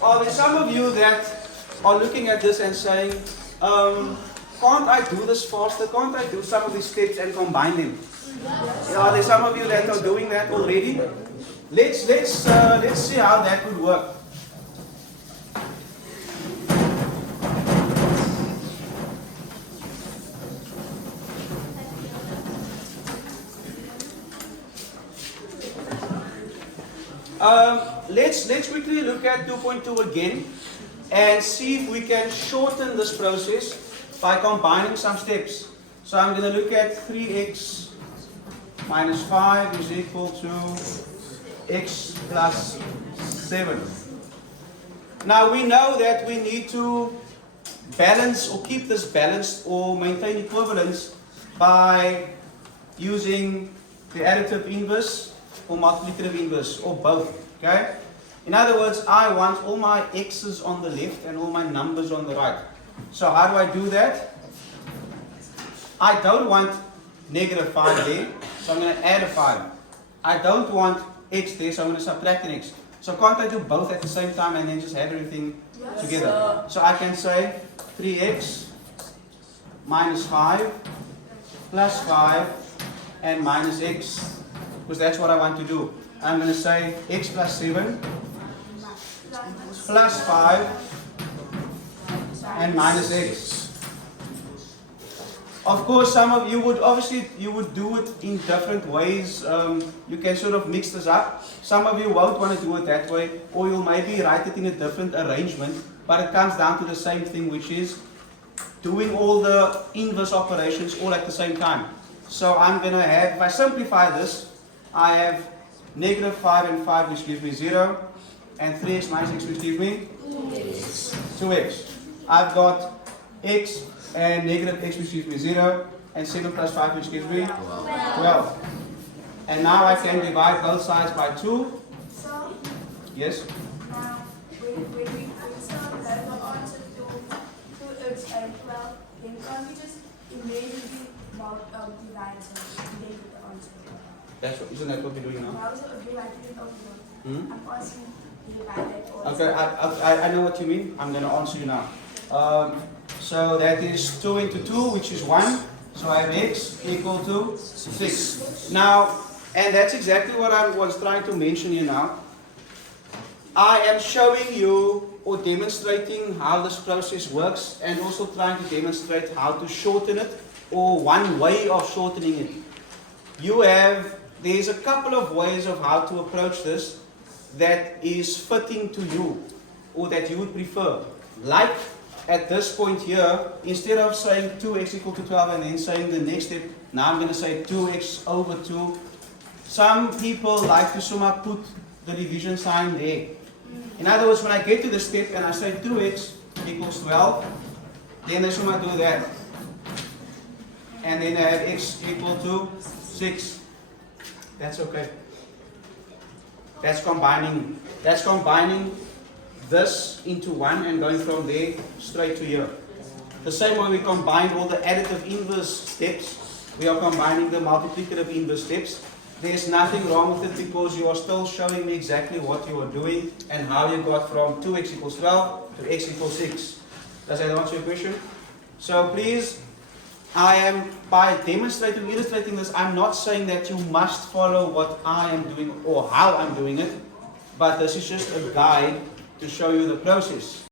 Are there some of you that are looking at this and saying, can't I do this faster? Can't I do some of these steps and combine them? Are there some of you that are doing that already? Let's see how that would work. Let's quickly look at 2.2 again and see if we can shorten this process by combining some steps. So I'm going to look at 3x minus 5 is equal to x plus 7. Now we know that we need to balance or keep this balanced or maintain equivalence by using the additive inverse or multiplicative inverse or both. Okay? In other words, I want all my x's on the left and all my numbers on the right. So how do I do that? I don't want negative 5 there, so I'm going to add a 5. I don't want x there, so I'm going to subtract an x. So can't I do both at the same time and then just have everything together? So I can say 3x minus 5 plus 5 and minus x, because that's what I want to do. I'm going to say x plus 7 plus 5 and minus x. Of course, some of you would do it in different ways. You can sort of mix this up. Some of you won't want to do it that way, or you'll maybe write it in a different arrangement, but it comes down to the same thing, which is doing all the inverse operations all at the same time. So I'm going to have, if I simplify this, I have negative 5 and 5, which gives me 0, and 3x minus x, which gives me 2x. I've got x and negative x, which gives me 0, and 7 plus 5, which gives me 12. And now I can divide both sides by 2. So, Yes? now, when we start the answer to 2x and 12, then can't we just immediately divide it and then put the answer? Isn't that what we're doing now? How is it divided it over? I'm asking to divide that or Okay, I know what you mean. I'm going to answer you now. So that is 2 into 2, which is 1. So I have x equal to 6. Now, and that's exactly what I was trying to mention here now. I am showing you or demonstrating how this process works and also trying to demonstrate how to shorten it or one way of shortening it. There's a couple of ways of how to approach this that is fitting to you or that you would prefer. Like at this point here, instead of saying 2x equal to 12 and then saying the next step, now I'm going to say 2x over 2. Some people like to somehow put the division sign there. In other words, when I get to the step and I say 2x equals 12, then they somehow do that. And then I have x equal to 6. That's okay. That's combining this into 1 and going from there straight to here. The same way we combine all the additive inverse steps, we are combining the multiplicative inverse steps. There's nothing wrong with it because you are still showing me exactly what you are doing and how you got from 2x equals 12 to x equals 6. Does that answer your question? So please, I am, by illustrating this, I'm not saying that you must follow what I am doing or how I'm doing it, but this is just a guide to show you the process.